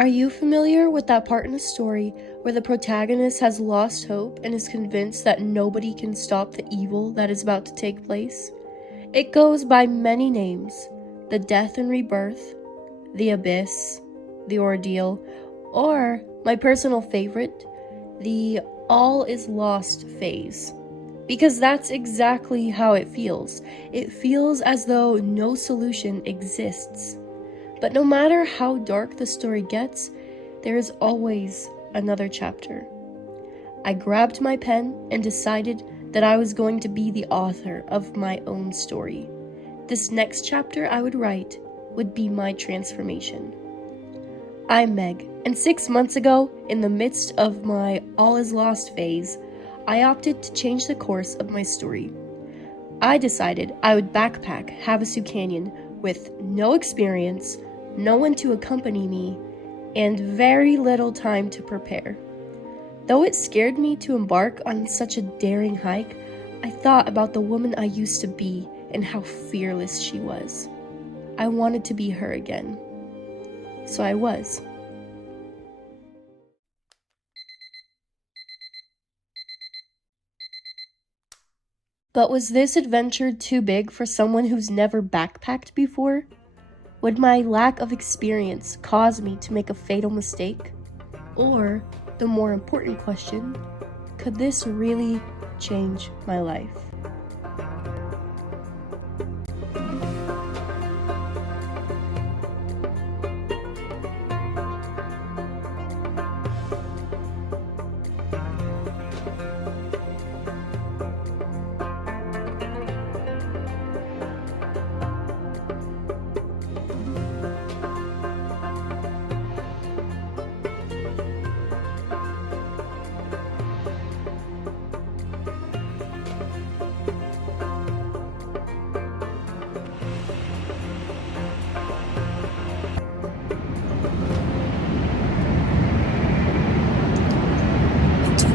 Are you familiar with that part in a story where the protagonist has lost hope and is convinced that nobody can stop the evil that is about to take place? It goes by many names: the death and rebirth, the abyss, the ordeal, or my personal favorite, the all is lost phase. Because that's exactly how it feels. It feels as though no solution exists. But no matter how dark the story gets, there is always another chapter. I grabbed my pen and decided that I was going to be the author of my own story. This next chapter I would write would be my transformation. I'm Meg, and 6 months ago, in the midst of my all is lost phase, I opted to change the course of my story. I decided I would backpack Havasu Canyon with no experience, no one to accompany me, and very little time to prepare. Though it scared me to embark on such a daring hike, I thought about the woman I used to be and how fearless she was. I wanted to be her again. So I was. But was this adventure too big for someone who's never backpacked before? Would my lack of experience cause me to make a fatal mistake? Or, the more important question, could this really change my life?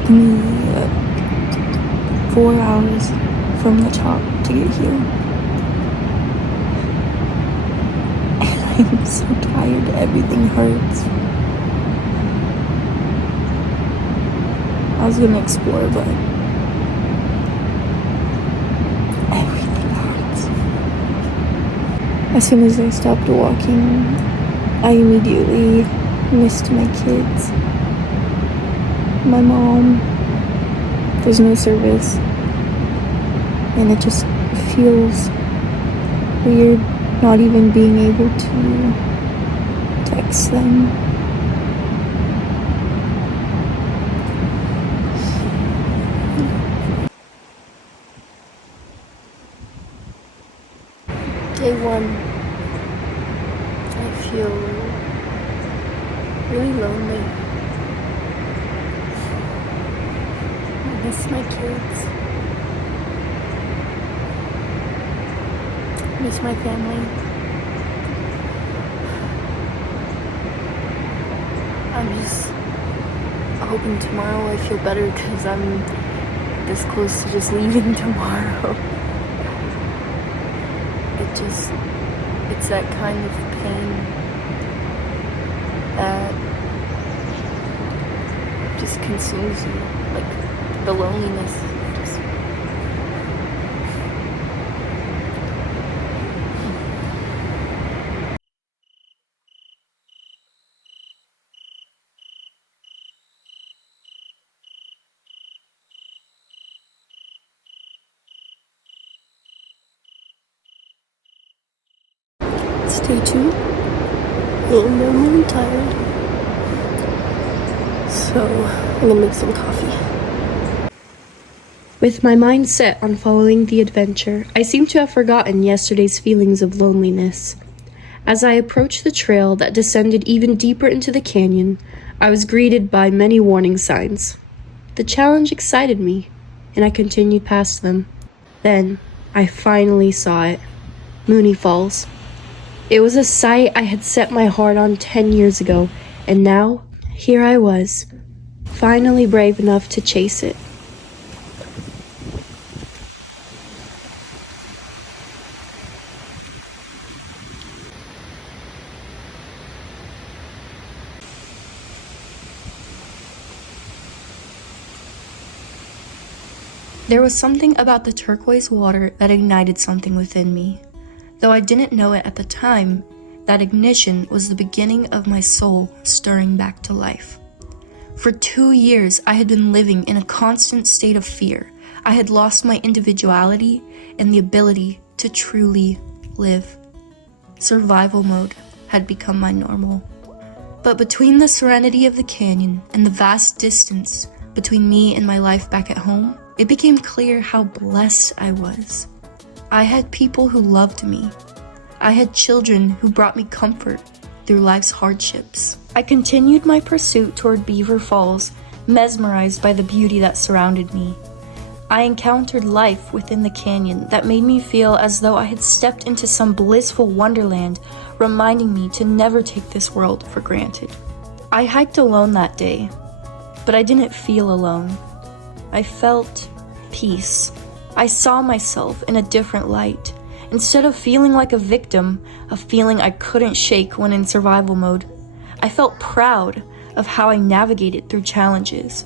Me 4 hours from the top to get here, and I'm so tired. Everything hurts. I was gonna explore, but everything hurts. As soon as I stopped walking, I immediately missed my kids, my mom. There's no service, and it just feels weird not even being able to text them. Day 1, I feel really lonely. I miss my kids. Miss my family. I'm just hoping tomorrow I feel better because I'm this close to just leaving tomorrow. It's that kind of pain that just consumes you, like the loneliness. Just it's day 2, and I'm really tired, so I'm gonna make some coffee. With my mind set on following the adventure, I seem to have forgotten yesterday's feelings of loneliness. As I approached the trail that descended even deeper into the canyon, I was greeted by many warning signs. The challenge excited me, and I continued past them. Then, I finally saw it. Mooney Falls. It was a sight I had set my heart on 10 years ago, and now, here I was, finally brave enough to chase it. There was something about the turquoise water that ignited something within me. Though I didn't know it at the time, that ignition was the beginning of my soul stirring back to life. For 2 years, I had been living in a constant state of fear. I had lost my individuality and the ability to truly live. Survival mode had become my normal. But between the serenity of the canyon and the vast distance between me and my life back at home, it became clear how blessed I was. I had people who loved me. I had children who brought me comfort through life's hardships. I continued my pursuit toward Beaver Falls, mesmerized by the beauty that surrounded me. I encountered life within the canyon that made me feel as though I had stepped into some blissful wonderland, reminding me to never take this world for granted. I hiked alone that day, but I didn't feel alone. I felt peace. I saw myself in a different light. Instead of feeling like a victim, a feeling I couldn't shake when in survival mode, I felt proud of how I navigated through challenges.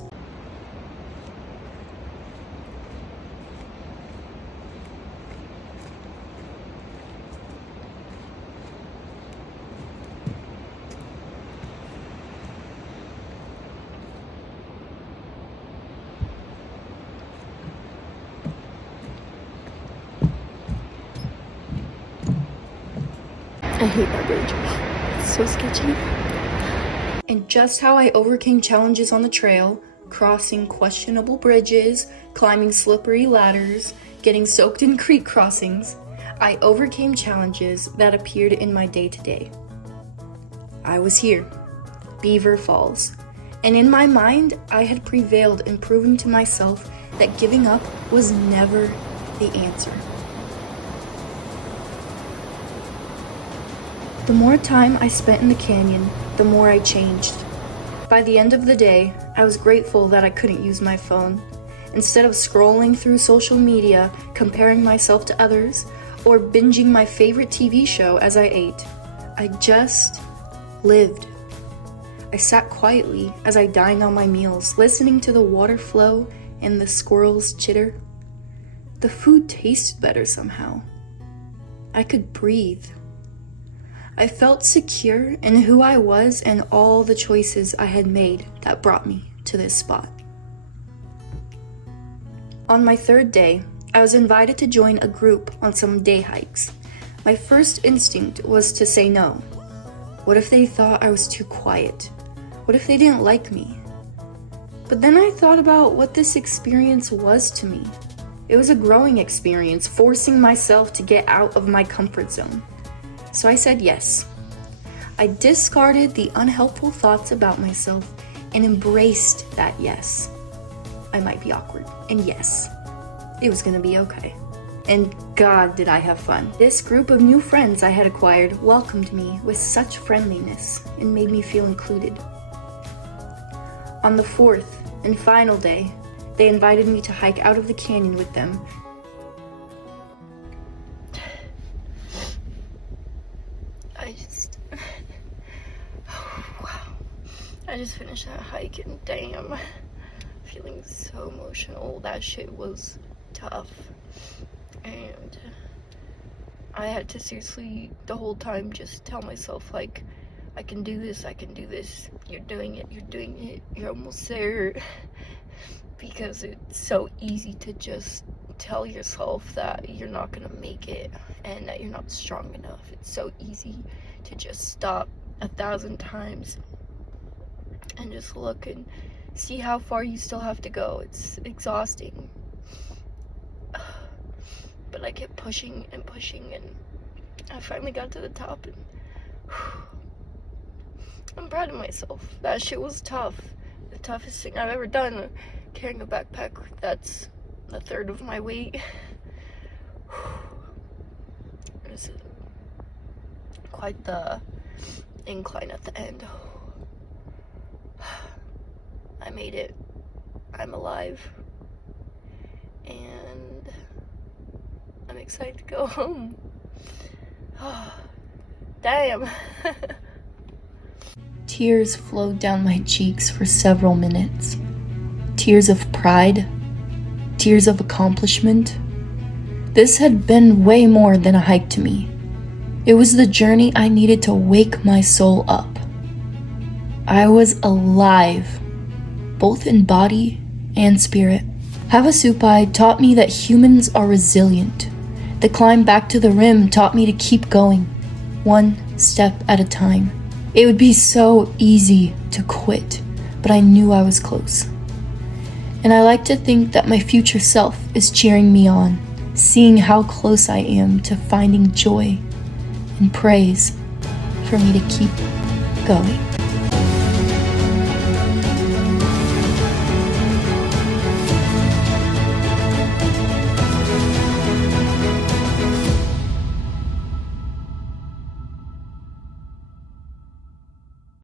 I hate that bridge. It's so sketchy. And just how I overcame challenges on the trail, crossing questionable bridges, climbing slippery ladders, getting soaked in creek crossings, I overcame challenges that appeared in my day-to-day. I was here, Beaver Falls, and in my mind, I had prevailed in proving to myself that giving up was never the answer. The more time I spent in the canyon, the more I changed. By the end of the day, I was grateful that I couldn't use my phone. Instead of scrolling through social media, comparing myself to others, or binging my favorite TV show as I ate, I just lived. I sat quietly as I dined on my meals, listening to the water flow and the squirrels chitter. The food tasted better somehow. I could breathe. I felt secure in who I was and all the choices I had made that brought me to this spot. On my 3rd day, I was invited to join a group on some day hikes. My first instinct was to say no. What if they thought I was too quiet? What if they didn't like me? But then I thought about what this experience was to me. It was a growing experience, forcing myself to get out of my comfort zone. So I said yes. I discarded the unhelpful thoughts about myself and embraced that yes. I might be awkward, and yes, it was gonna be okay. And God, did I have fun. This group of new friends I had acquired welcomed me with such friendliness and made me feel included. On the 4th and final day, they invited me to hike out of the canyon with them. I just finished that hike and damn, feeling so emotional. That shit was tough. And I had to seriously, the whole time, just tell myself, like, I can do this, you're doing it, you're almost there. Because it's so easy to just tell yourself that you're not gonna make it and that you're not strong enough. It's so easy to just stop 1,000 times and just look and see how far you still have to go. It's exhausting. But I kept pushing and I finally got to the top and I'm proud of myself. That shit was tough. The toughest thing I've ever done. Carrying a backpack that's 1/3 of my weight. It was quite the incline at the end. I made it. I'm alive. And I'm excited to go home. Damn. Tears flowed down my cheeks for several minutes. Tears of pride, tears of accomplishment. This had been way more than a hike to me. It was the journey I needed to wake my soul up. I was alive, both in body and spirit. Havasupai taught me that humans are resilient. The climb back to the rim taught me to keep going, one step at a time. It would be so easy to quit, but I knew I was close. And I like to think that my future self is cheering me on, seeing how close I am to finding joy and praise for me to keep going.